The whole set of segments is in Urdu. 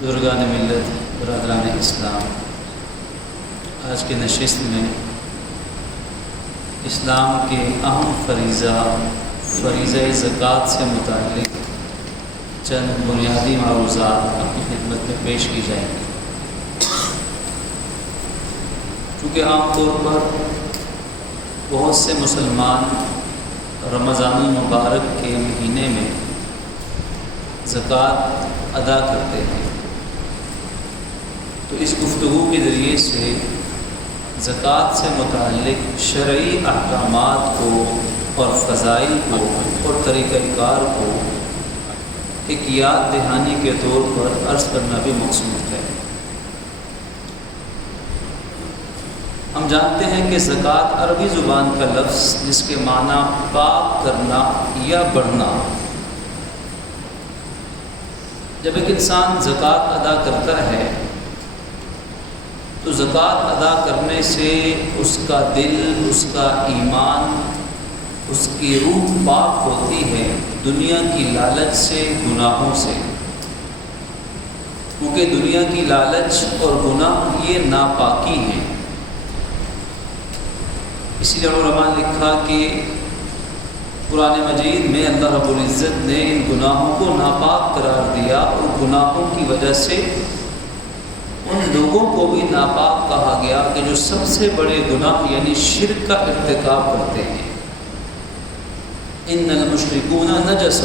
بزرگان ملت، برادران اسلام، آج کے نشست میں اسلام کے اہم فریضہ زکوٰۃ سے متعلق چند بنیادی معروضات اپنی خدمت میں پیش کی جائیں گی۔ چونکہ عام طور پر بہت سے مسلمان رمضان المبارک کے مہینے میں زکوٰۃ ادا کرتے ہیں، تو اس گفتگو کے ذریعے سے زکوٰۃ سے متعلق شرعی احکامات کو اور فضائل کو اور طریقہ کار کو ایک یاد دہانی کے طور پر عرض کرنا بھی مقصود ہے۔ ہم جانتے ہیں کہ زکوٰۃ عربی زبان کا لفظ جس کے معنی پاک کرنا یا بڑھنا۔ جب ایک انسان زکوٰۃ ادا کرتا ہے تو زکوٰۃ ادا کرنے سے اس کا دل، اس کا ایمان، اس کی روح پاک ہوتی ہے دنیا کی لالچ سے، گناہوں سے، کیونکہ دنیا کی لالچ اور گناہ یہ ناپاکی ہیں۔ اسی لیے علماء نے لکھا کہ قرآن مجید میں اللہ رب العزت نے ان گناہوں کو ناپاک قرار دیا، اور گناہوں کی وجہ سے ان لوگوں کو بھی ناپاک کہا گیا کہ جو سب سے بڑے گناہ یعنی شرک کا ارتکاب کرتے ہیں۔ ان المشرکون نجس،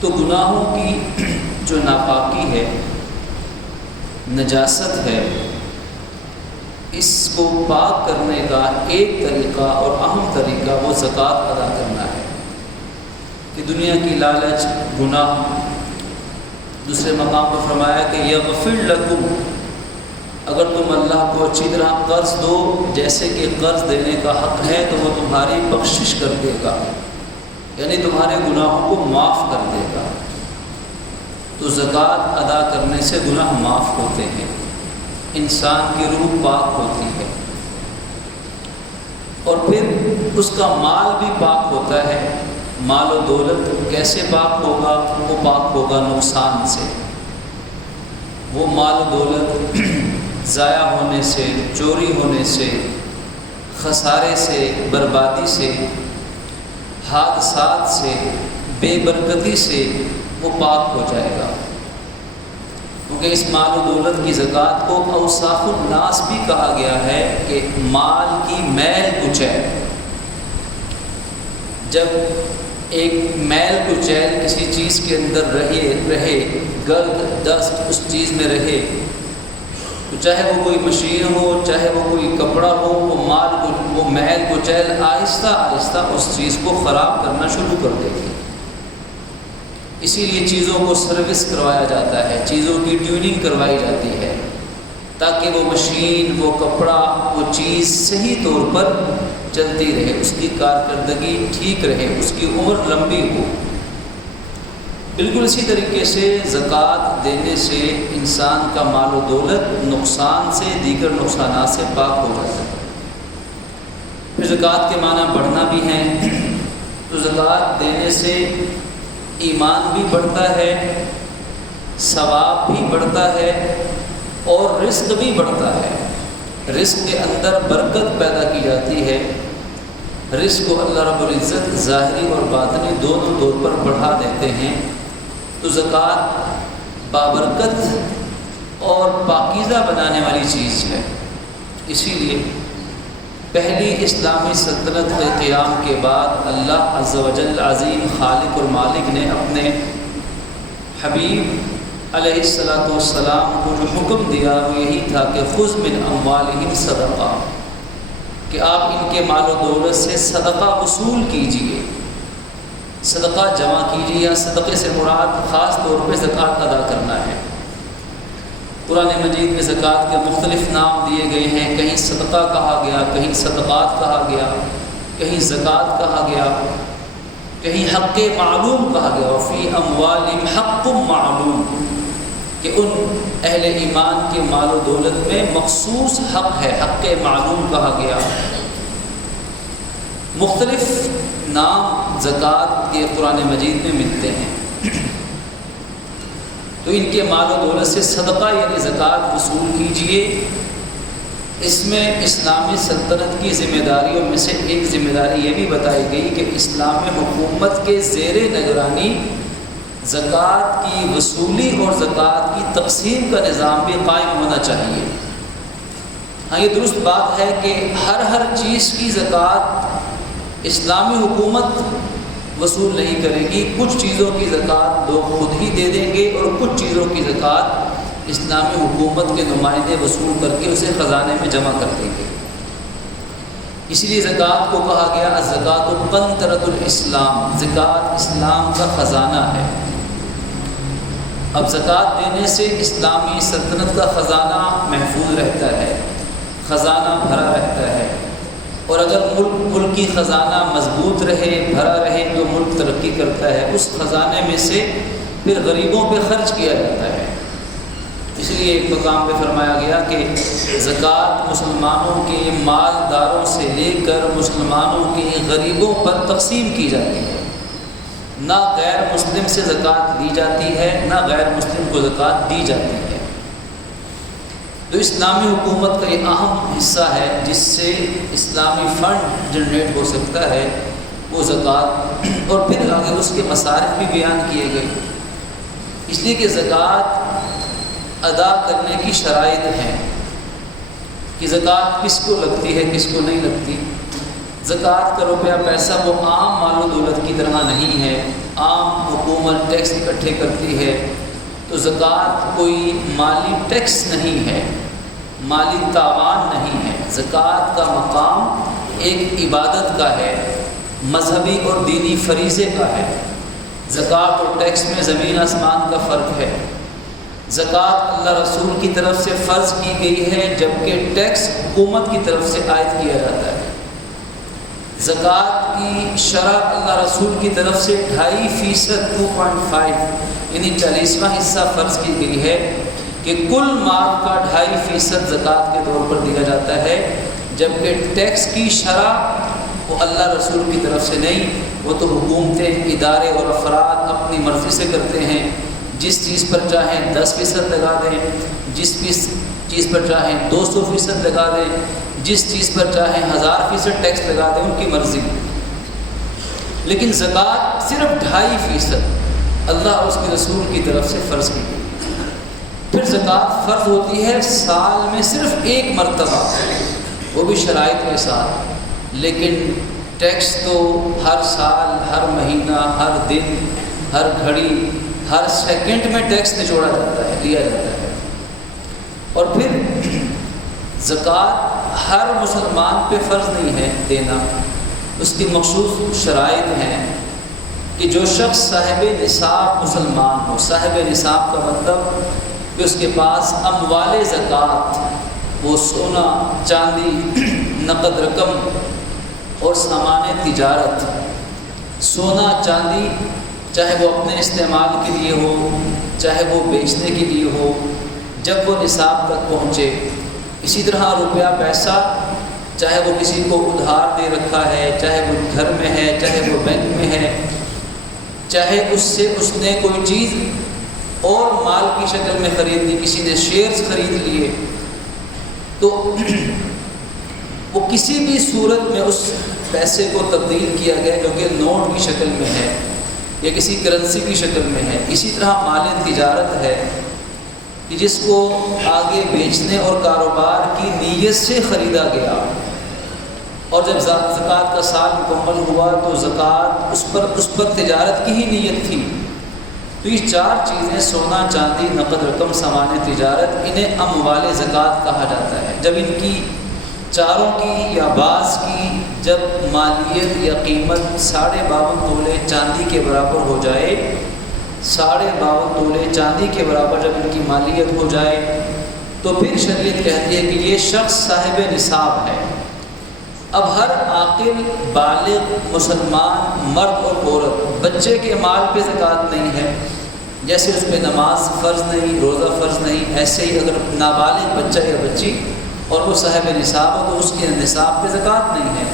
تو گناہوں کی جو ناپاکی ہے، نجاست ہے، اس کو پاک کرنے کا ایک طریقہ اور اہم طریقہ وہ زکوٰۃ ادا کرنا ہے کہ دنیا کی لالچ، گناہ۔ دوسرے مقام پر فرمایا کہ یغفر لکم، اگر تم اللہ کو اچھی طرح قرض دو جیسے کہ قرض دینے کا حق ہے تو وہ تمہاری بخشش کر دے گا، یعنی تمہارے گناہوں کو معاف کر دے گا۔ تو زکوٰۃ ادا کرنے سے گناہ معاف ہوتے ہیں، انسان کی روح پاک ہوتی ہے، اور پھر اس کا مال بھی پاک ہوتا ہے۔ مال و دولت کیسے پاک ہوگا؟ وہ پاک ہوگا نقصان سے۔ وہ مال و دولت ضائع ہونے سے، چوری ہونے سے، خسارے سے، بربادی سے، حادثات سے، بے برکتی سے وہ پاک ہو جائے گا، کیونکہ اس مال و دولت کی زکوٰۃ کو اوصاف الناس بھی کہا گیا ہے کہ مال کی میل کچیل۔ جب ایک میل کچیل کسی چیز کے اندر رہے، گرد دست اس چیز میں رہے، تو چاہے وہ کوئی مشین ہو، چاہے وہ کوئی کپڑا ہو، وہ میل کچیل آہستہ آہستہ اس چیز کو خراب کرنا شروع کر دے گی۔ اسی لیے چیزوں کو سروس کروایا جاتا ہے، چیزوں کی ٹیوننگ کروائی جاتی ہے، تاکہ وہ مشین، وہ کپڑا، وہ چیز صحیح طور پر چلتی رہے، اس کی کارکردگی ٹھیک رہے، اس کی عمر لمبی ہو۔ بالکل اسی طریقے سے زکوٰۃ دینے سے انسان کا مال و دولت نقصان سے، دیگر نقصانات سے پاک ہو جاتا ہے۔ پھر زکوٰۃ کے معنی بڑھنا بھی ہیں، تو زکوٰۃ دینے سے ایمان بھی بڑھتا ہے، ثواب بھی بڑھتا ہے، اور رزق بھی بڑھتا ہے۔ رزق کے اندر برکت پیدا کی جاتی ہے۔ رزق کو اللہ رب العزت ظاہری اور باطنی دونوں طور پر بڑھا دیتے ہیں۔ تو زکوٰۃ بابرکت اور پاکیزہ بنانے والی چیز ہے۔ اسی لیے پہلی اسلامی سلطنت کے قیام کے بعد اللہ عز و جل عظیم خالق اور مالک نے اپنے حبیب علیہ السلام کو جو حکم دیا وہ یہی تھا کہ خذ من اموالہم صدقہ، کہ آپ ان کے مال و دولت سے صدقہ وصول کیجئے، صدقہ جمع کیجئے، یا صدقے سے مراد خاص طور پہ زکوٰۃ ادا کرنا ہے۔ قرآن مجید میں زکوٰۃ کے مختلف نام دیے گئے ہیں، کہیں صدقہ کہا گیا، کہیں صدقات کہا گیا، کہیں زکوٰۃ کہا گیا، کہیں حق معلوم کہا گیا، وفی اموالہم حق معلوم، کہ ان اہل ایمان کے مال و دولت میں مخصوص حق ہے، حق معلوم کہا گیا۔ مختلف نام زکوٰۃ کے قرآن مجید میں ملتے ہیں۔ تو ان کے مال و دولت سے صدقہ یعنی زکوٰۃ وصول کیجیے۔ اس میں اسلامی سلطنت کی ذمہ داریوں میں سے ایک ذمہ داری یہ بھی بتائی گئی کہ اسلامی حکومت کے زیر نگرانی زکوٰۃ کی وصولی اور زکوٰۃ کی تقسیم کا نظام بھی قائم ہونا چاہیے۔ ہاں یہ درست بات ہے کہ ہر چیز کی زکوٰۃ اسلامی حکومت وصول نہیں کرے گی، کچھ چیزوں کی زکوٰۃ لوگ خود ہی دے دیں گے اور کچھ چیزوں کی زکوٰۃ اسلامی حکومت کے نمائندے وصول کر کے اسے خزانے میں جمع کر دیں گے۔ اسی لیے زکوٰۃ کو کہا گیا الزکوٰۃ قنطرۃ الاسلام، زکوٰۃ اسلام کا خزانہ ہے۔ اب زکوٰۃ دینے سے اسلامی سلطنت کا خزانہ محفوظ رہتا ہے، خزانہ بھرا رہتا ہے، اور اگر ملک کی خزانہ مضبوط رہے، بھرا رہے تو ملک ترقی کرتا ہے، اس خزانے میں سے پھر غریبوں پہ خرچ کیا جاتا ہے۔ اس لیے ایک مقام پہ فرمایا گیا کہ زکوٰۃ مسلمانوں کے مالداروں سے لے کر مسلمانوں کے غریبوں پر تقسیم کی جاتی ہے، نہ غیر مسلم سے زکوٰۃ لی جاتی ہے، نہ غیر مسلم کو زکوٰۃ دی جاتی ہے۔ تو اسلامی حکومت کا یہ اہم حصہ ہے جس سے اسلامی فنڈ جنریٹ ہو سکتا ہے، وہ زکوٰۃ، اور پھر آگے اس کے مصارف بھی بیان کیے گئے، اس لیے کہ زکوٰۃ ادا کرنے کی شرائط ہیں کہ زکوٰۃ کس کو لگتی ہے، کس کو نہیں لگتی۔ زکوٰۃ کا روپیہ پیسہ وہ عام مال و دولت کی طرح نہیں ہے، عام حکومت ٹیکس اکٹھے کرتی ہے، تو زکوٰۃ کوئی مالی ٹیکس نہیں ہے، مالی تاوان نہیں ہے۔ زکوٰۃ کا مقام ایک عبادت کا ہے، مذہبی اور دینی فریضے کا ہے۔ زکوٰۃ اور ٹیکس میں زمین آسمان کا فرق ہے۔ زکوٰۃ اللہ رسول کی طرف سے فرض کی گئی ہے، جبکہ ٹیکس حکومت کی طرف سے عائد کیا جاتا ہے۔ زکوٰۃ کی شرح اللہ رسول کی طرف سے 2.5% 2.5 یعنی 40واں حصہ فرض کی گئی ہے کہ کل مال کا 2.5% زکوٰۃ کے طور پر دیا جاتا ہے، جبکہ ٹیکس کی شرح وہ اللہ رسول کی طرف سے نہیں، وہ تو حکومتیں، ادارے اور افراد اپنی مرضی سے کرتے ہیں، جس چیز پر چاہیں 10% لگا دیں، جس چیز پر چاہیں 200% لگا دیں، جس چیز پر چاہیں 1000% ٹیکس لگا دیں، ان کی مرضی۔ لیکن زکوٰۃ صرف 2.5% اللہ اور اس کے رسول کی طرف سے فرض کی گئی۔ پھر زکوٰۃ فرض ہوتی ہے سال میں صرف ایک مرتبہ، وہ بھی شرائط کے ساتھ، لیکن ٹیکس تو ہر سال، ہر مہینہ، ہر دن، ہر گھڑی، ہر سیکنڈ میں ٹیکس نچوڑا جاتا ہے، لیا جاتا ہے۔ اور پھر زکوٰۃ ہر مسلمان پہ فرض نہیں ہے دینا، اس کی مخصوص شرائط ہیں کہ جو شخص صاحب نصاب مسلمان ہو، صاحب نصاب کا مطلب کہ اس کے پاس اموال زکوٰۃ، وہ سونا، چاندی، نقد رقم اور سامان تجارت، سونا چاندی چاہے وہ اپنے استعمال کے لیے ہو، چاہے وہ بیچنے کے لیے ہو، جب وہ نصاب تک پہنچے۔ اسی طرح روپیہ پیسہ، چاہے وہ کسی کو ادھار دے رکھا ہے، چاہے وہ گھر میں ہے، چاہے وہ بینک میں ہے، چاہے اس سے اس نے کوئی چیز اور مال کی شکل میں خرید لی، کسی نے شیئرز خرید لیے، تو وہ کسی بھی صورت میں اس پیسے کو تبدیل کیا گیا جو کہ نوٹ کی شکل میں ہے یا کسی کرنسی کی شکل میں ہے۔ اسی طرح مال تجارت ہے کہ جس کو آگے بیچنے اور کاروبار کی نیت سے خریدا گیا، اور جب زکوٰۃ کا سال مکمل ہوا تو زکوٰۃ اس پر تجارت کی ہی نیت تھی۔ تو یہ 4 چیزیں، سونا، چاندی، نقد رقم، سامان تجارت، انہیں اموال زکوٰۃ کہا جاتا ہے۔ جب ان کی چاروں کی یا بعض کی جب مالیت یا قیمت 52.5 تولے چاندی کے برابر ہو جائے، 52.5 تولے چاندی کے برابر جب ان کی مالیت ہو جائے، تو پھر شریعت کہتی ہے کہ یہ شخص صاحب نصاب ہے۔ اب ہر عاقل بالغ مسلمان مرد اور عورت، بچے کے مال پہ زکوٰۃ نہیں ہے، جیسے اس پہ نماز فرض نہیں، روزہ فرض نہیں، ایسے ہی اگر نابالغ بچہ یا بچی اور وہ صاحب نصاب ہو تو اس کے نصاب پہ زکوٰۃ نہیں ہے۔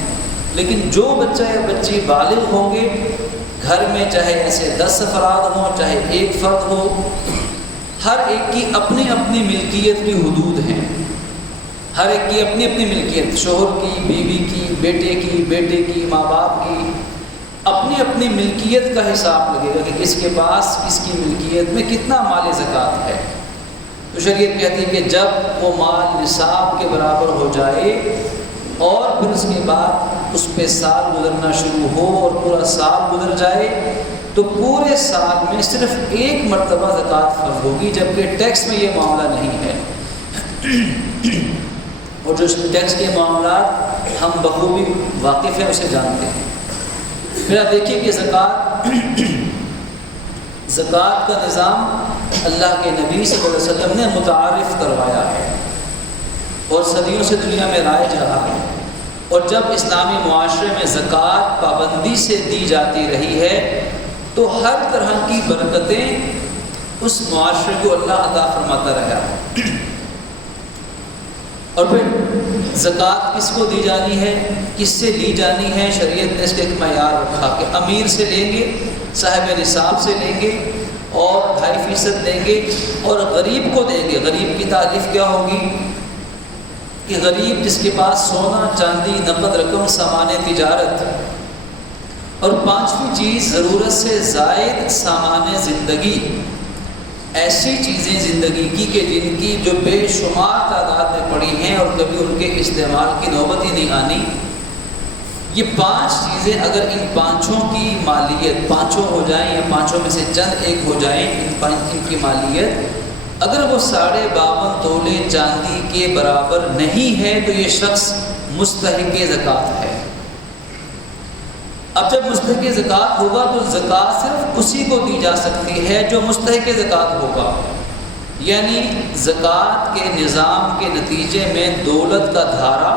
لیکن جو بچہ یا بچی بالغ ہوں گے، گھر میں چاہے ایسے 10 افراد ہوں، چاہے ایک فرد ہو، ہر ایک کی اپنی اپنی ملکیت کی حدود ہیں، ہر ایک کی اپنی اپنی ملکیت، شوہر کی، بیوی کی، بیٹے کی، ماں باپ کی، اپنی اپنی ملکیت کا حساب لگے گا کہ کس کے پاس کس کی ملکیت میں کتنا مال زکوٰۃ ہے۔ تو شریعت کہتی ہے کہ جب وہ مال نصاب کے برابر ہو جائے اور پھر اس کے بعد اس پہ سال گزرنا شروع ہو اور پورا سال گزر جائے تو پورے سال میں صرف ایک مرتبہ زکوٰۃ فرض ہوگی، جبکہ ٹیکس میں یہ معاملہ نہیں ہے۔ اور جو ٹیکس کے معاملات ہم بخوبی واقف ہیں اسے جانتے ہیں۔ پھر آپ دیکھیے کہ زکوٰۃ کا نظام اللہ کے نبی صلی اللہ علیہ وسلم نے متعارف کروایا ہے اور صدیوں سے دنیا میں رائج رہا ہے، اور جب اسلامی معاشرے میں زکوٰۃ پابندی سے دی جاتی رہی ہے تو ہر طرح کی برکتیں اس معاشرے کو اللہ عطا فرماتا رہا ہے۔ اور پھر زکوٰۃ کس کو دی جانی ہے، کس سے لی جانی ہے، شریعت نے اس کا ایک معیار رکھا کہ امیر سے لیں گے، صاحب نصاب سے لیں گے اور 2.5% دیں گے، اور غریب کو دیں گے۔ غریب کی تعریف کیا ہوگی کہ غریب جس کے پاس سونا، چاندی، نقد رقم، سامان تجارت، اور 5ویں چیز ضرورت سے زائد سامان زندگی، ایسی چیزیں زندگی کی کہ جن کی جو بے شمار تعداد میں پڑی ہیں اور کبھی ان کے استعمال کی نوبت ہی نہیں آنی، یہ 5 چیزیں اگر ان 5 کی مالیت 5 ہو جائیں یا 5 میں سے چند ایک ہو جائیں، ان کی مالیت اگر وہ 52.5 تولے چاندی کے برابر نہیں ہے تو یہ شخص مستحق زکوٰۃ ہے۔ اب جب مستحق زکوٰۃ ہوگا تو زکوٰۃ صرف اسی کو دی جا سکتی ہے جو مستحق زکوٰۃ ہوگا، یعنی زکوٰۃ کے نظام کے نتیجے میں دولت کا دھارا،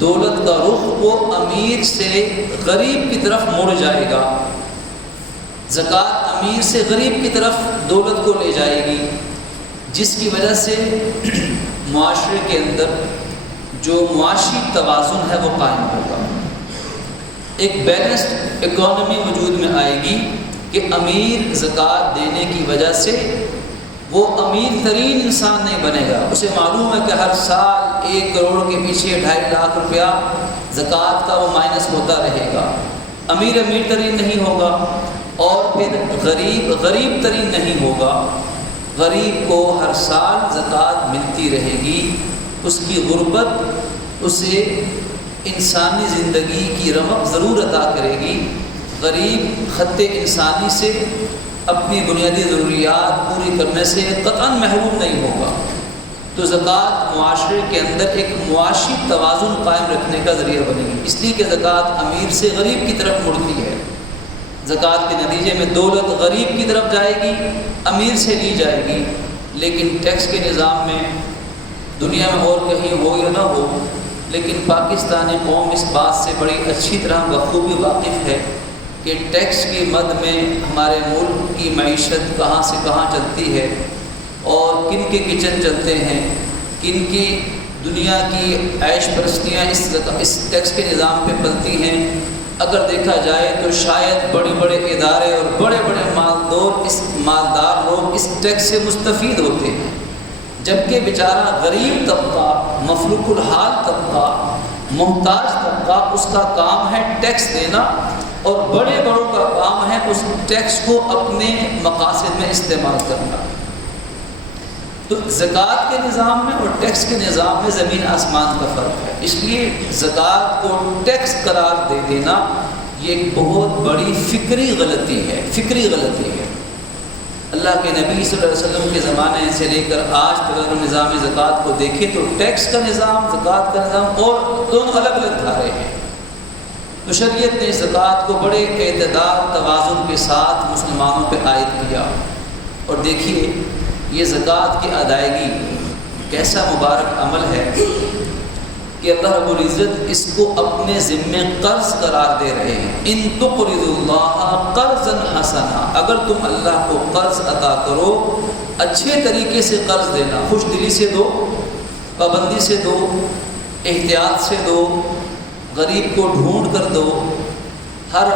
دولت کا رخ وہ امیر سے غریب کی طرف مڑ جائے گا۔ زکوٰۃ امیر سے غریب کی طرف دولت کو لے جائے گی، جس کی وجہ سے معاشرے کے اندر جو معاشی توازن ہے وہ قائم ہوگا، ایک بیلنسڈ اکانومی وجود میں آئے گی کہ امیر زکوٰۃ دینے کی وجہ سے وہ امیر ترین انسان نہیں بنے گا، اسے معلوم ہے کہ ہر سال 1 کروڑ کے پیچھے 2.5 لاکھ روپیہ زکوٰۃ کا وہ مائنس ہوتا رہے گا۔ امیر ترین نہیں ہوگا اور پھر غریب ترین نہیں ہوگا۔ غریب کو ہر سال زکوٰۃ ملتی رہے گی، اس کی غربت اسے انسانی زندگی کی رمق ضرور عطا کرے گی۔ غریب خط انسانی سے، اپنی بنیادی ضروریات پوری کرنے سے قطعاً محروم نہیں ہوگا۔ تو زکوٰۃ معاشرے کے اندر ایک معاشی توازن قائم رکھنے کا ذریعہ بنے گی، اس لیے کہ زکوٰۃ امیر سے غریب کی طرف مڑتی ہے۔ زکوٰۃ کے نتیجے میں دولت غریب کی طرف جائے گی، امیر سے لی جائے گی، لیکن ٹیکس کے نظام میں دنیا میں اور کہیں ہو یا نہ ہو، لیکن پاکستانی قوم اس بات سے بڑی اچھی طرح بخوبی واقف ہے کہ ٹیکس کی مد میں ہمارے ملک کی معیشت کہاں سے کہاں چلتی ہے اور کن کے کچن چلتے ہیں، کن کی دنیا کی عیش پرستیاں اس ٹیکس کے نظام پہ پلتی ہیں۔ اگر دیکھا جائے تو شاید بڑے بڑے ادارے اور بڑے بڑے مالدار لوگ اس ٹیکس سے مستفید ہوتے ہیں، جبکہ بیچارہ غریب طبقہ، مفلوق الحال طبقہ، محتاج طبقہ، اس کا کام ہے ٹیکس دینا، اور بڑے بڑوں کا کام ہے اس ٹیکس کو اپنے مقاصد میں استعمال کرنا۔ تو زکوٰۃ کے نظام میں اور ٹیکس کے نظام میں زمین آسمان کا فرق ہے، اس لیے زکوٰۃ کو ٹیکس قرار دے دینا یہ ایک بہت بڑی فکری غلطی ہے۔ اللہ کے نبی صلی اللہ علیہ وسلم کے زمانے سے لے کر آج تک اگر نظام زکوٰۃ کو دیکھیں تو ٹیکس کا نظام، زکوٰۃ کا نظام اور دونوں الگ الگ دھارے ہیں۔ تو شریعت نے زکوٰۃ کو بڑے اعتدال توازن کے ساتھ مسلمانوں پہ عائد کیا، اور دیکھیے یہ زکوٰۃ کی ادائیگی کیسا مبارک عمل ہے کہ اللہ رب العزت اس کو اپنے ذمے قرض قرار دے رہے ہیں۔ ان تقرضوا اللہ قرضا حسنا، اگر تم اللہ کو قرض عطا کرو، اچھے طریقے سے قرض دینا، خوش دلی سے دو، پابندی سے دو، احتیاط سے دو، غریب کو ڈھونڈ کر دو۔ ہر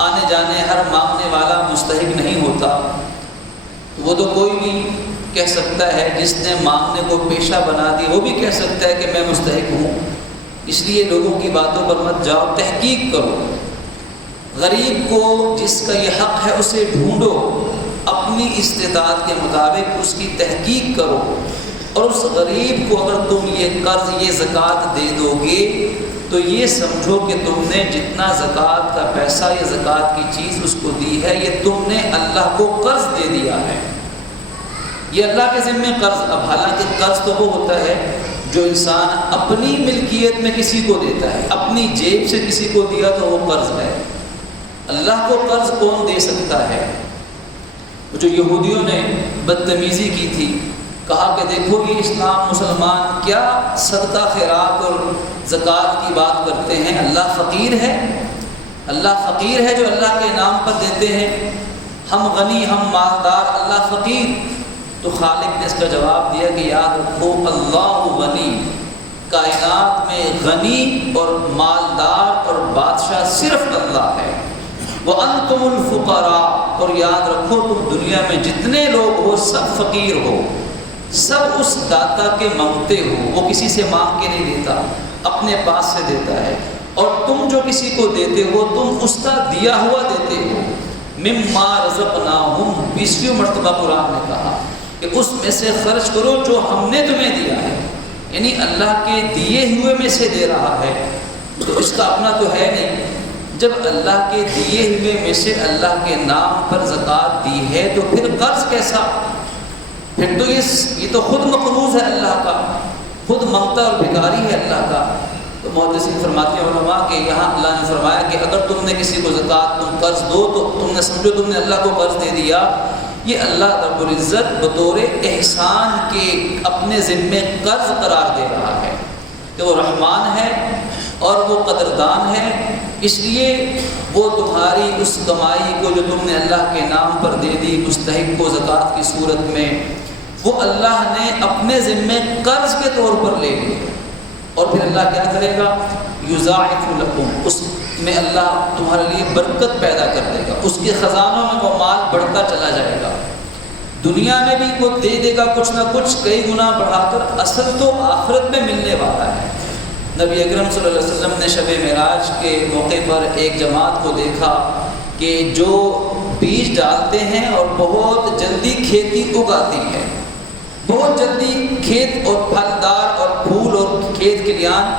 آنے جانے، ہر مانگنے والا مستحق نہیں ہوتا، تو وہ تو کوئی بھی کہہ سکتا ہے، جس نے مانگنے کو پیشہ بنا دی وہ بھی کہہ سکتا ہے کہ میں مستحق ہوں۔ اس لیے لوگوں کی باتوں پر مت جاؤ، تحقیق کرو۔ غریب کو جس کا یہ حق ہے اسے ڈھونڈو، اپنی استطاعت کے مطابق اس کی تحقیق کرو، اور اس غریب کو اگر تم یہ قرض، یہ زکوٰۃ دے دو گے تو یہ سمجھو کہ تم نے جتنا زکوٰۃ کا پیسہ یا زکوٰۃ کی چیز اس کو دی ہے، یہ تم نے اللہ کو قرض دے دیا ہے، یہ اللہ کے ذمے قرض۔ اب حالانکہ قرض تو وہ ہوتا ہے جو انسان اپنی ملکیت میں کسی کو دیتا ہے، اپنی جیب سے کسی کو دیا تو وہ قرض ہے۔ اللہ کو قرض کون دے سکتا ہے؟ جو یہودیوں نے بدتمیزی کی تھی، کہا کہ دیکھو یہ اسلام مسلمان کیا صدقہ خیرات اور زکوٰۃ کی بات کرتے ہیں، اللہ فقیر ہے، اللہ فقیر ہے جو اللہ کے نام پر دیتے ہیں، ہم غنی، ہم مالدار، اللہ فقیر۔ تو خالق نے اس کا جواب دیا کہ یاد رکھو اللہ غنی، کائنات میں غنی اور مالدار اور بادشاہ صرف اللہ ہے، وَأَنْتُمُ الْفُقَرَاء، اور یاد رکھو تم دنیا میں جتنے لوگ ہو سب فقیر ہو، سب اس داتا کے مانگتے ہو، وہ کسی سے مانگ کے نہیں دیتا، اپنے پاس سے دیتا ہے، اور تم جو کسی کو دیتے ہو تم اس کا دیا ہوا دیتے ہو۔ مما رزقناہم، 20ویں مرتبہ قرآن نے کہا کہ اس میں سے خرچ کرو جو ہم نے تمہیں دیا ہے، یعنی اللہ کے دیے ہوئے میں سے دے رہا ہے، تو اس کا اپنا تو ہے نہیں۔ جب اللہ کے دیے ہوئے میں سے اللہ کے نام پر زکوٰۃ دی ہے تو پھر قرض کیسا؟ پھر تو یہ تو خود مقروض ہے اللہ کا، خود منگتا اور بھکاری ہے اللہ کا۔ تو محدثین فرماتے ہیں علماء کہ یہاں اللہ نے فرمایا کہ اگر تم نے کسی کو زکوٰۃ تم قرض دو تو تم نے سمجھو تم نے اللہ کو قرض دے دیا، یہ اللہ رب العزت بطور احسان کے اپنے ذمے قرض قرار دے رہا ہے کہ وہ رحمان ہے اور وہ قدردان ہے، اس لیے وہ تمہاری اس کمائی کو جو تم نے اللہ کے نام پر دے دی مستحق کو زکوٰۃ کی صورت میں، وہ اللہ نے اپنے ذمے قرض کے طور پر لے لی، اور پھر اللہ کیا کرے گا؟ یضاعف لکم، اس میں اللہ تمہارے لیے برکت پیدا کر دے گا، اس کے خزانوں میں وہ مال بڑھتا چلا جائے گا، دنیا میں بھی وہ دے دے گا کچھ نہ کچھ کئی گنا بڑھا کر، اصل تو آخرت میں ملنے والا ہے۔ نبی اکرم صلی اللہ علیہ وسلم نے شب معراج کے موقع پر ایک جماعت کو دیکھا کہ جو بیج ڈالتے ہیں اور بہت جلدی کھیتی اگاتی ہے، بہت جلدی کھیت اور پھلدار اور پھول اور کھیت کھلیان،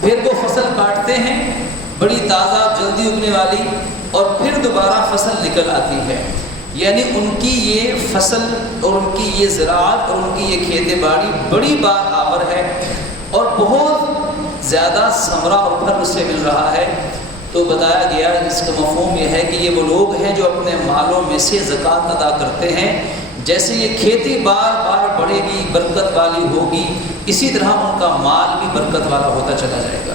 پھر وہ فصل کاٹتے ہیں بڑی تازہ جلدی اگنے والی، اور پھر دوبارہ فصل نکل آتی ہے، یعنی ان کی یہ فصل اور ان کی یہ زراعت اور ان کی یہ کھیتی باڑی بڑی بار آور ہے اور بہت زیادہ ثمرہ اور پھل اس سے مل رہا ہے۔ تو بتایا گیا اس کا مفہوم یہ ہے کہ یہ وہ لوگ ہیں جو اپنے مالوں میں سے زکوٰۃ ادا کرتے ہیں، جیسے یہ کھیتی بار بار بڑھے گی برکت والی ہوگی، اسی طرح ان کا مال بھی برکت والا ہوتا چلا جائے گا۔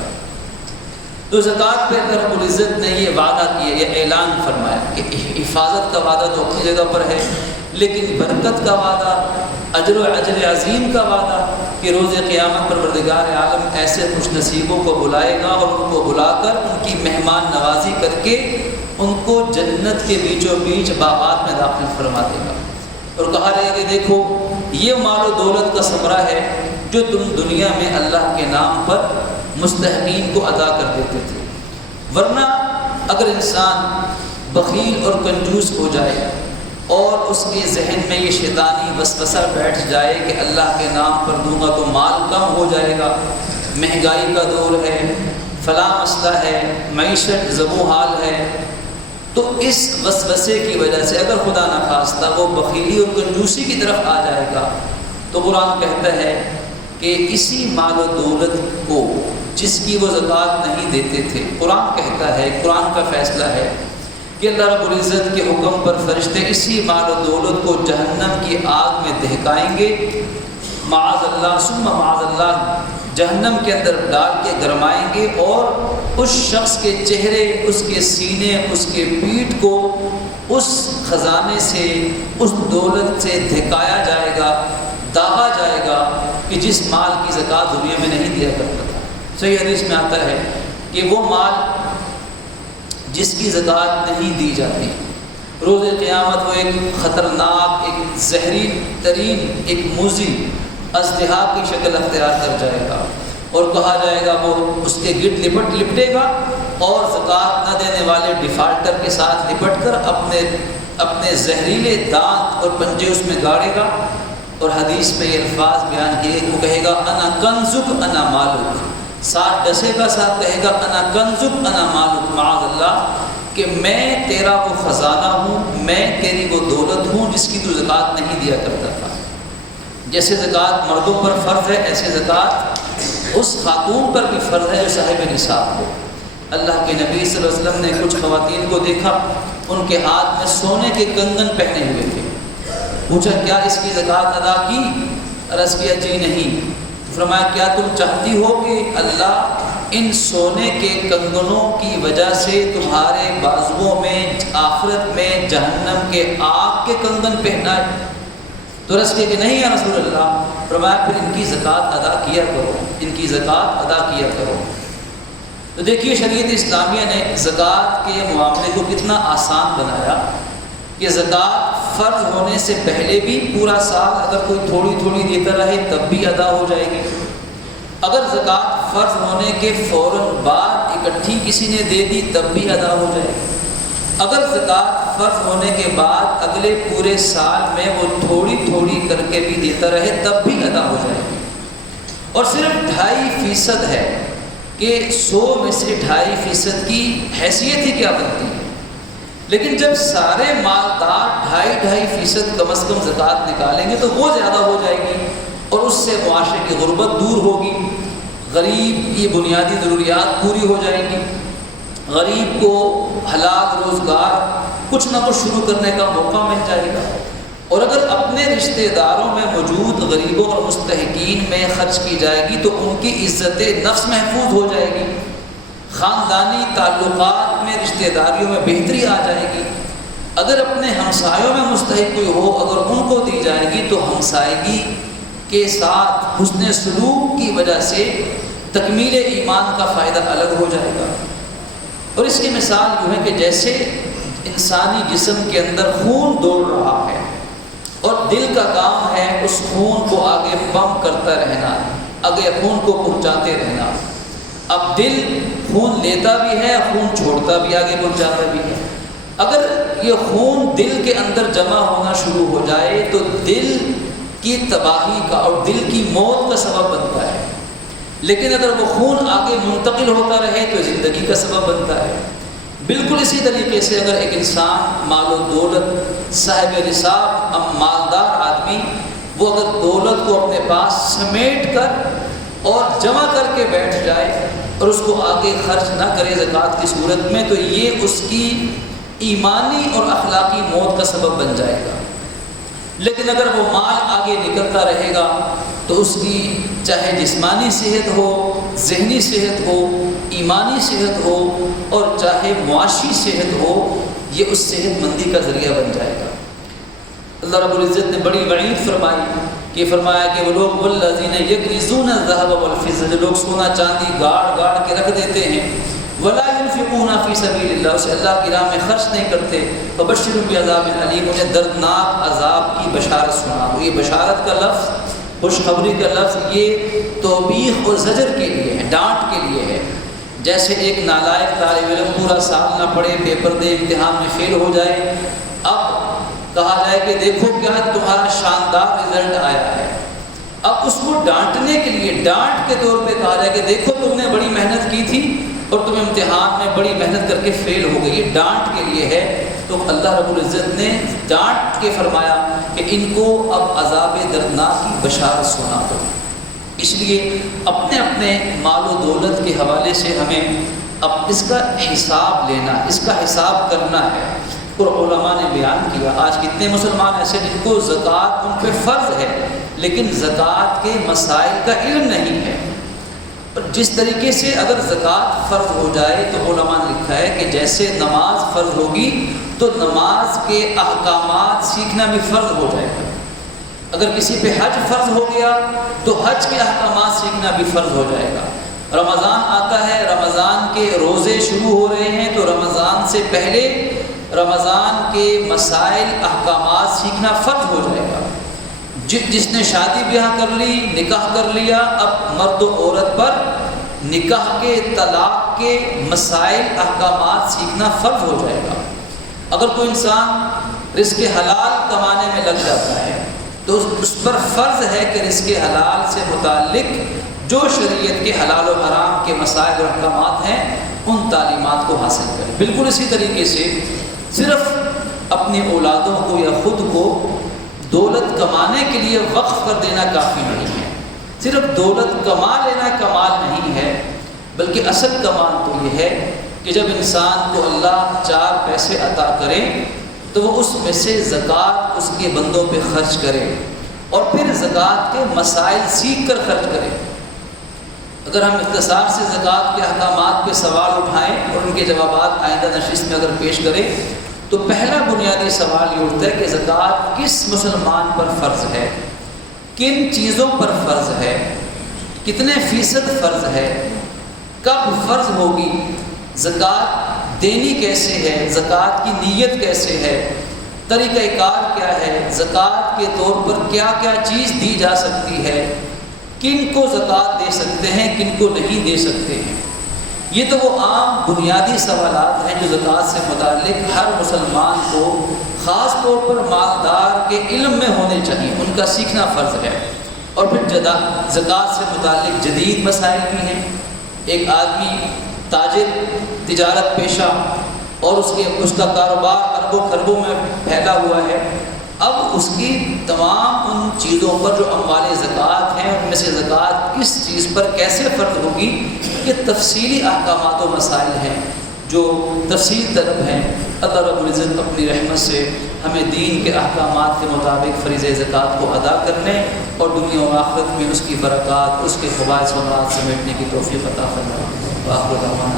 تو زکوٰۃ پہ رب العزت نے یہ وعدہ کیا، یہ اعلان فرمایا کہ حفاظت کا وعدہ تو اپنی جگہ پر ہے، لیکن برکت کا وعدہ، اجر و اجر عظیم کا وعدہ کہ روز قیامت پروردگار عالم ایسے خوش نصیبوں کو بلائے گا اور ان کو بلا کر ان کی مہمان نوازی کر کے ان کو جنت کے بیچوں بیچ باغات میں داخل فرما دے گا، اور کہا رہے کہ دیکھو یہ مال و دولت کا ثمرہ ہے جو تم دنیا میں اللہ کے نام پر مستحقین کو ادا کر دیتے تھے۔ ورنہ اگر انسان بخیل اور کنجوس ہو جائے اور اس کے ذہن میں یہ شیطانی وسوسہ بیٹھ جائے کہ اللہ کے نام پر دوں گا تو مال کم ہو جائے گا، مہنگائی کا دور ہے، فلاں مسئلہ ہے، معیشت زبوں حال ہے، تو اس وسوسے کی وجہ سے اگر خدا نخواستہ وہ بخیلی اور کنجوسی کی طرف آ جائے گا، تو قرآن کہتا ہے کہ اسی مال و دولت کو جس کی وہ زکوٰۃ نہیں دیتے تھے، قرآن کہتا ہے، قرآن کا فیصلہ ہے کہ اللہ رب العزت کے حکم پر فرشتے اسی مال و دولت کو جہنم کی آگ میں دہکائیں گے، معاذ اللہ ثم معاذ اللہ، جہنم کے اندر ڈال کے گرمائیں گے، اور اس شخص کے چہرے، اس کے سینے، اس کے پیٹھ کو اس خزانے سے، اس دولت سے دھکایا جائے گا، داغا جائے گا کہ جس مال کی زکوٰۃ دنیا میں نہیں دیا کرتا تھا۔ صحیح حدیث میں آتا ہے کہ وہ مال جس کی زکوٰۃ نہیں دی جاتی، روز قیامت وہ ایک خطرناک، ایک زہری ترین، ایک موذی اژدہا کی شکل اختیار کر جائے گا، اور کہا جائے گا وہ اس کے گرد لپٹے گا اور زکوٰۃ نہ دینے والے ڈیفالٹر کے ساتھ لپٹ کر اپنے زہریلے دانت اور پنجے اس میں گاڑے گا، اور حدیث میں یہ الفاظ بیان کیے، وہ کہے گا انا کنزک انا مالک، ساتھ ڈسے گا، ساتھ کہے گا انا کنزک انا مالک، معاذ اللہ، کہ میں تیرا وہ خزانہ ہوں، میں تیری وہ دولت ہوں جس کی تو زکوٰۃ نہیں دیا کرتا تھا۔ جیسے زکوٰۃ مردوں پر فرض ہے، ایسے زکوٰۃ اس خاتون پر بھی فرض ہے جو صاحب نصاب ہو۔ اللہ کے نبی صلی اللہ علیہ وسلم نے کچھ خواتین کو دیکھا، ان کے ہاتھ میں سونے کے کنگن پہنے ہوئے تھے، پوچھا کیا اس کی زکوٰۃ ادا کی؟ عرض کیا جی نہیں۔ فرمایا کیا تم چاہتی ہو کہ اللہ ان سونے کے کنگنوں کی وجہ سے تمہارے بازوؤں میں آخرت میں جہنم کے آگ کے کنگن پہنائے؟ تو عرض کیا کہ نہیں یا رسول اللہ۔ فرمایا پھر ان کی زکوٰۃ ادا کیا کرو، ان کی زکوٰۃ ادا کیا کرو۔ تو دیکھیے شریعت اسلامیہ نے زکوٰۃ کے معاملے کو کتنا آسان بنایا کہ زکوٰۃ فرض ہونے سے پہلے بھی پورا سال اگر کوئی تھوڑی تھوڑی دیتا رہے تب بھی ادا ہو جائے گی، اگر زکوٰۃ فرض ہونے کے فوراً بعد اکٹھی کسی نے دے دی تب بھی ادا ہو جائے گی، اگر زکوٰۃ فرض ہونے کے بعد اگلے پورے سال میں وہ تھوڑی تھوڑی کر کے بھی دیتا رہے تب بھی ادا ہو جائے گی۔ اور صرف 2.5% ہے کہ 100 میں سے 2.5% کی حیثیت ہی کیا بنتی ہے، لیکن جب سارے مالدار 2.5% کم از کم زکوٰۃ نکالیں گے تو وہ زیادہ ہو جائے گی، اور اس سے معاشرے کی غربت دور ہوگی، غریب کی بنیادی ضروریات پوری ہو جائیں گی، غریب کو حلال روزگار کچھ نہ کچھ شروع کرنے کا موقع مل جائے گا، اور اگر اپنے رشتہ داروں میں موجود غریبوں اور مستحقین میں خرچ کی جائے گی تو ان کی عزت نفس محفوظ ہو جائے گی، خاندانی تعلقات میں رشتہ داریوں میں بہتری آ جائے گی، اگر اپنے ہمسایوں میں مستحق کوئی ہو اگر ان کو دی جائے گی تو ہمسائیگی کے ساتھ حسن سلوک کی وجہ سے تکمیل ایمان کا فائدہ الگ ہو جائے گا۔ اور اس کی مثال یوں ہے کہ جیسے انسانی جسم کے اندر خون دوڑ رہا ہے اور دل کا کام ہے اس خون کو آگے پمپ کرتا رہنا، آگے خون کو پہنچاتے رہنا، اب دل خون لیتا بھی ہے، خون چھوڑتا بھی، آگے پہنچاتا بھی ہے، اگر یہ خون دل کے اندر جمع ہونا شروع ہو جائے تو دل کی تباہی کا اور دل کی موت کا سبب بنتا ہے، لیکن اگر وہ خون آگے منتقل ہوتا رہے تو زندگی کا سبب بنتا ہے۔ بالکل اسی طریقے سے اگر ایک انسان مال و دولت صاحب نصاب مالدار آدمی وہ اگر دولت کو اپنے پاس سمیٹ کر اور جمع کر کے بیٹھ جائے اور اس کو آگے خرچ نہ کرے زکوٰۃ کی صورت میں تو یہ اس کی ایمانی اور اخلاقی موت کا سبب بن جائے گا، لیکن اگر وہ مال آگے نکلتا رہے گا تو اس کی چاہے جسمانی صحت ہو، ذہنی صحت ہو، ایمانی صحت ہو اور چاہے معاشی صحت ہو، یہ اس صحت مندی کا ذریعہ بن جائے گا۔ اللہ رب العزت نے بڑی وعید فرمایا کہ وہ لوگ والذین یکنزون الذهب والفضة، جو لوگ سونا چاندی گاڑ کے رکھ دیتے ہیں، ولا ينفقون فی سبیل اللہ، اسے اللہ کی راہ میں خرچ نہیں کرتے، فبشرهم بعذاب علیم، انہیں دردناک عذاب کی بشارت سنا دو۔ یہ بشارت کا لفظ، خوشخبری کا لفظ، یہ توبیخ اور زجر کے لیے ہے، ڈانٹ کے لیے ہے۔ جیسے ایک نالائق طالب علم پورا سال نہ پڑھے، پیپر دے، امتحان میں فیل ہو جائے، اب کہا جائے کہ دیکھو کیا تمہارا شاندار رزلٹ آیا ہے، اب اس کو ڈانٹنے کے لیے ڈانٹ کے طور پہ کہا جائے کہ دیکھو تم نے بڑی محنت کی تھی اور تم امتحان میں بڑی محنت کر کے فیل ہو گئی، یہ ڈانٹ کے لیے ہے۔ تو اللہ رب العزت نے ڈانٹ کے فرمایا کہ ان کو اب عذاب دردناک کی بشارت سنا دو۔ اس لیے اپنے اپنے مال و دولت کے حوالے سے ہمیں اب اس کا حساب لینا، اس کا حساب کرنا ہے۔ اور علماء نے بیان کیا آج کتنے مسلمان ایسے جن کو زکوٰۃ ان پہ فرض ہے لیکن زکوٰۃ کے مسائل کا علم نہیں ہے۔ جس طریقے سے اگر زکوٰۃ فرض ہو جائے تو علماء نے لکھا ہے کہ جیسے نماز فرض ہوگی تو نماز کے احکامات سیکھنا بھی فرض ہو جائے گا، اگر کسی پہ حج فرض ہو گیا تو حج کے احکامات سیکھنا بھی فرض ہو جائے گا۔ رمضان آتا ہے، رمضان کے روزے شروع ہو رہے ہیں تو رمضان سے پہلے رمضان کے مسائل احکامات سیکھنا فرض ہو جائے گا۔ جس نے شادی بیاہ کر لی، نکاح کر لیا، اب مرد و عورت پر نکاح کے، طلاق کے مسائل احکامات سیکھنا فرض ہو جائے گا۔ اگر کوئی انسان رزق حلال کمانے میں لگ جاتا ہے تو اس پر فرض ہے کہ رزق حلال سے متعلق جو شریعت کے حلال و حرام کے مسائل اور احکامات ہیں ان تعلیمات کو حاصل کرے۔ بالکل اسی طریقے سے صرف اپنی اولادوں کو یا خود کو دولت کمانے کے لیے وقف کر دینا کافی نہیں ہے۔ صرف دولت کما لینا کمال نہیں ہے، بلکہ اصل کمال تو یہ ہے کہ جب انسان کو اللہ 4 پیسے عطا کرے تو وہ اس میں سے زکوٰۃ اس کے بندوں پہ خرچ کرے اور پھر زکوٰۃ کے مسائل سیکھ کر خرچ کرے۔ اگر ہم اختصار سے زکوٰۃ کے احکامات پہ سوال اٹھائیں اور ان کے جوابات آئندہ نشست میں اگر پیش کریں تو پہلا بنیادی سوال یہ اٹھتا ہے کہ زکوٰۃ کس مسلمان پر فرض ہے، کن چیزوں پر فرض ہے، کتنے فیصد فرض ہے، کب فرض ہوگی، زکوٰۃ دینی کیسے ہے، زکوٰۃ کی نیت کیسے ہے، طریقہ کار کیا ہے، زکوٰۃ کے طور پر کیا کیا چیز دی جا سکتی ہے، کن کو زکوٰۃ دے سکتے ہیں، کن کو نہیں دے سکتے ہیں۔ یہ تو وہ عام بنیادی سوالات ہیں جو زکوٰۃ سے متعلق ہر مسلمان کو خاص طور پر مالدار کے علم میں ہونے چاہیے، ان کا سیکھنا فرض ہے۔ اور پھر زکوٰۃ سے متعلق جدید مسائل بھی ہیں۔ ایک آدمی تاجر، تجارت پیشہ اور اس کا کاروبار اربوں خربوں میں پھیلا ہوا ہے، اب اس کی تمام ان چیزوں پر جو اموال زکوٰۃ ہیں ان میں سے زکوٰۃ کس چیز پر کیسے فرض ہوگی، یہ تفصیلی احکامات و مسائل ہیں جو تفصیل طلب ہیں۔ اللہ رب العزت اپنی رحمت سے ہمیں دین کے احکامات کے مطابق فریضہ زکوٰۃ کو ادا کرنے اور دنیا و آخرت میں اس کی برکات، اس کے فوائد و ثمرات سمیٹنے کی توفیق عطا فرمائے۔ وآخر دعوانا